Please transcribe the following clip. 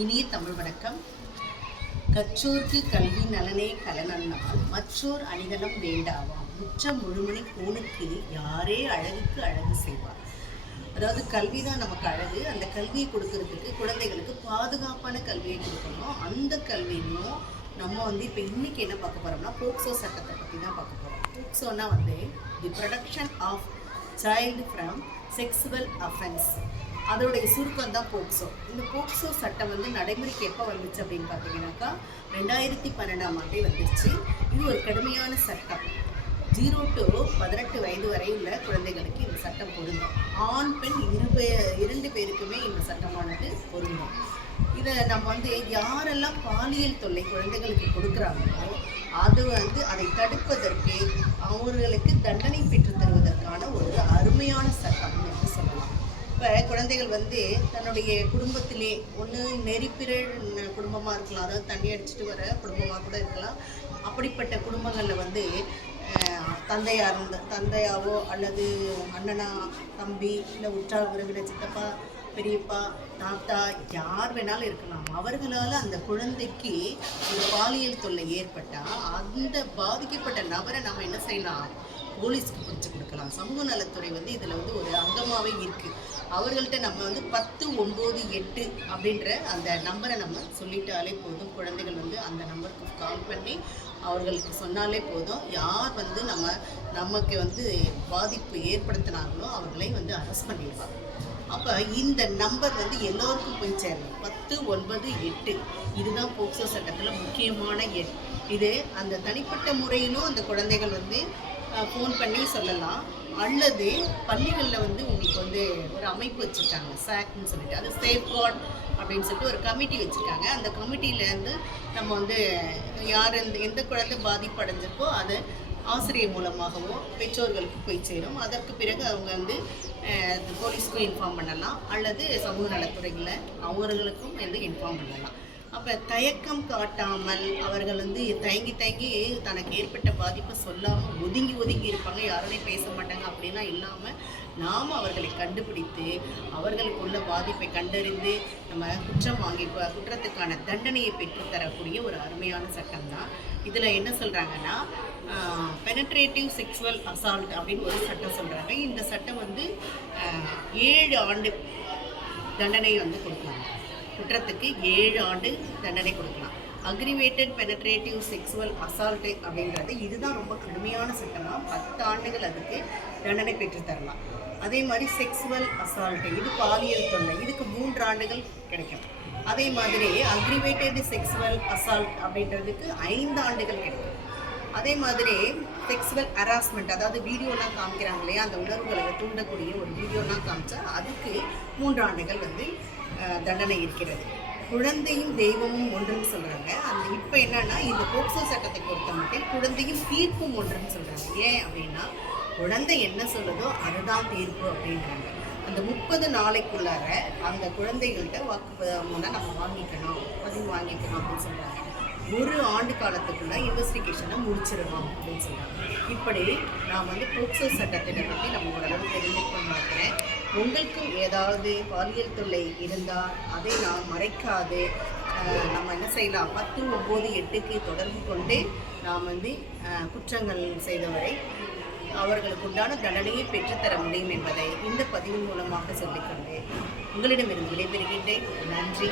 இனிய தமிழ் வணக்கம். கற்றோர்க்கு கல்வி நலனே கலனன்னால் மற்றோர் அணிகலம் வேண்டாவாம். முற்ற முழுமணி கோணுக்கு யாரே அழகுக்கு அழகு செய்வார். அதாவது கல்வி தான் நமக்கு அழகு. அந்த கல்வியை கொடுக்கறதுக்கு குழந்தைகளுக்கு பாதுகாப்பான கல்வியை கொடுக்கணும். அந்த கல்வியும் நம்ம வந்து இப்போ இன்னைக்கு என்ன பார்க்க போகிறோம்னா போக்சோ சட்டத்தை பற்றி தான் பார்க்க போகிறோம் போக்சோனா வந்து the protection of child from sexual offence அதோடைய சுருக்கம் தான் போக்சோ இந்த போக்சோ சட்டம் வந்து நடைமுறைக்கு எப்போ வந்துச்சு அப்படின்னு பார்த்தீங்கன்னாக்கா ரெண்டாயிரத்தி பன்னெண்டாம் ஆண்டே வந்துருச்சு. இது ஒரு கடுமையான சட்டம். ஜீரோ டு பதினெட்டு வயது வரை உள்ள குழந்தைகளுக்கு இந்த சட்டம் பொருந்தும். ஆண் பெண் இரு பே- இரண்டு பேருக்குமே இந்த சட்டமானது பொருந்தும். இதை நம்ம வந்து யாரெல்லாம் பாலியல் தொல்லை குழந்தைகளுக்கு கொடுக்குறாங்களோ அது வந்து அதை தடுப்பதற்கு அவர்களுக்கு தண்டனை பெற்று தருவதற்கான ஒரு அருமையான சட்டம். இப்போ குழந்தைகள் வந்து தன்னுடைய குடும்பத்திலே ஒன்று நெறிப்பிரள் குடும்பமாக இருக்கலாம். அதாவது தண்ணி அடிச்சிட்டு வர குடும்பமாக கூட இருக்கலாம். அப்படிப்பட்ட குடும்பங்களில் வந்து தந்தையாக இருந்த தந்தையாவோ அல்லது அண்ணனா தம்பி இல்லை உற்றார் உறவினர் சித்தப்பா பெரியப்பா தாத்தா யார் வேணாலும் இருக்கலாம். அவர்களால் அந்த குழந்தைக்கு ஒரு பாலியல் தொல்லை ஏற்பட்டால் அந்த பாதிக்கப்பட்ட நபரை நம்ம என்ன செய்யலாம்? போலீஸ்க்கு பிடிச்சு கொடுக்கலாம். சமூக நலத்துறை வந்து இதில் வந்து ஒரு அங்கமாகவே இருக்குது அவர்கள்ட்ட நம்ம வந்து பத்து ஒம்பது எட்டு அப்படின்ற அந்த நம்பரை நம்ம சொல்லிட்டாலே போதும். குழந்தைகள் வந்து அந்த நம்பருக்கு கால் பண்ணி அவர்களுக்கு சொன்னாலே போதும். யார் வந்து நம்ம நமக்கு வந்து பாதிப்பு ஏற்படுத்தினாங்களோ அவர்களை வந்து அரெஸ்ட் பண்ணிடுவாங்க. அப்போ இந்த நம்பர் வந்து எல்லோருக்கும் போய் சேரணும். பத்து ஒன்பது எட்டு. இதுதான் போக்சோ சட்டத்தில் முக்கியமான எண். இது அந்த தனிப்பட்ட முறையிலும் அந்த குழந்தைகள் வந்து ஃபோன் பண்ணி சொல்லலாம். அல்லது பள்ளிகளில் வந்து உங்களுக்கு வந்து ஒரு அமைப்பு வச்சுருக்காங்க. சாக்னு சொல்லிட்டு. அது சேஃப் கார்ட் அப்படின்னு சொல்லிட்டு ஒரு கமிட்டி வச்சுருக்காங்க. அந்த கமிட்டியிலேருந்து நம்ம வந்து யார் எந்த எந்த குழந்தை பாதிப்பு அடைஞ்சிருக்கோ அதை ஆசிரியர் மூலமாகவோ பெற்றோர்களுக்கு போய் சேரும். அதற்கு பிறகு அவங்க வந்து போலீஸ்க்கும் இன்ஃபார்ம் பண்ணலாம். அல்லது சமூக நலத்துறையில் அவர்களுக்கும் வந்து இன்ஃபார்ம் பண்ணலாம். அப்போ தயக்கம் காட்டாமல் அவர்கள் வந்து தயங்கி தயங்கி தனக்கு ஏற்பட்ட பாதிப்பை சொல்லாமல் ஒதுங்கி ஒதுங்கி இருப்பாங்க. யாருமே பேச மாட்டாங்க அப்படிலாம் இல்லாமல் நாம் அவர்களை கண்டுபிடித்து அவர்களுக்குள்ள பாதிப்பை கண்டறிந்து நம்ம குற்றம் வாங்கி குற்றத்துக்கான தண்டனையை பெற்றுத்தரக்கூடிய ஒரு அருமையான சட்டம் தான். இதில் என்ன சொல்கிறாங்கன்னா பெனட்ரேட்டிவ் செக்ஸுவல் அசால்ட் அப்படின்னு ஒரு சட்டம் சொல்கிறாங்க இந்த சட்டம் வந்து ஏழு ஆண்டு தண்டனை வந்து கொடுக்குறாங்க. குற்றத்துக்கு ஏழு ஆண்டு தண்டனை கொடுக்கலாம். அக்ரிவேட்டட் பெனட்ரேட்டிவ் செக்ஸுவல் அசால்ட்டு அப்படின்றது இதுதான் ரொம்ப கடுமையான சட்டமாக பத்து ஆண்டுகள் அதுக்கு தண்டனை பெற்று தரலாம். அதே மாதிரி செக்ஸுவல் அசால்ட்டு இது பாலியல் தொல்லை இதுக்கு மூன்று ஆண்டுகள் கிடைக்கும். அதே மாதிரி அக்ரிவேட்டட் செக்ஸுவல் அசால்ட் அப்படின்றதுக்கு ஐந்து ஆண்டுகள் கிடைக்கும். அதே மாதிரி செக்ஸுவல் ஹராஸ்மெண்ட் அதாவது வீடியோலாம் காமிக்கிறாங்க இல்லையா அந்த உணர்வுகளை தூண்டக்கூடிய ஒரு வீடியோலாம் காமிச்சா அதுக்கு மூன்று ஆண்டுகள் வந்து தண்டனை இருக்கிறது. குழந்தையும் தெய்வமும் ஒன்றுன்னு சொல்கிறாங்க அந்த இப்போ என்னன்னா இந்த போக்சோ சட்டத்தை பொறுத்த மட்டும் குழந்தையும் தீர்ப்பும் ஒன்றுன்னு சொல்கிறாங்க ஏன் அப்படின்னா குழந்தை என்ன சொல்லுதோ அதுதான் தீர்ப்பு அப்படின்றாங்க. அந்த முப்பது நாளைக்குள்ளார அந்த குழந்தைகள்கிட்ட வாக்கு நம்ம வாங்கிக்கணும் பதிவு வாங்கிக்கணும் அப்படின்னு சொல்கிறாங்க ஒரு ஆண்டு காலத்துக்குள்ள இன்வெஸ்டிகேஷனை முடிச்சிடணும் அப்படின்னு சொல்கிறாங்க இப்படி நான் வந்து போக்சோ சட்டத்தை பற்றி நம்ம ஓரளவு தெரிஞ்சுக்கணும்னு நினைக்கிறேன். உங்களுக்கும் ஏதாவது பாலியல் தொல்லை இருந்தால் அதை நான் மறைக்காது. நம்ம என்ன செய்யலாம்? பத்து ஒம்பது எட்டுக்கு தொடர்பு கொண்டு நாம் வந்து குற்றங்கள் செய்தவரை அவர்களுக்கு உண்டான தண்டனையை பெற்றுத்தர முடியும் என்பதை இந்த பதிவின் மூலமாக சொல்லிக்கொண்டு உங்களிடமிருந்து விடைபெறுகின்றேன். நன்றி.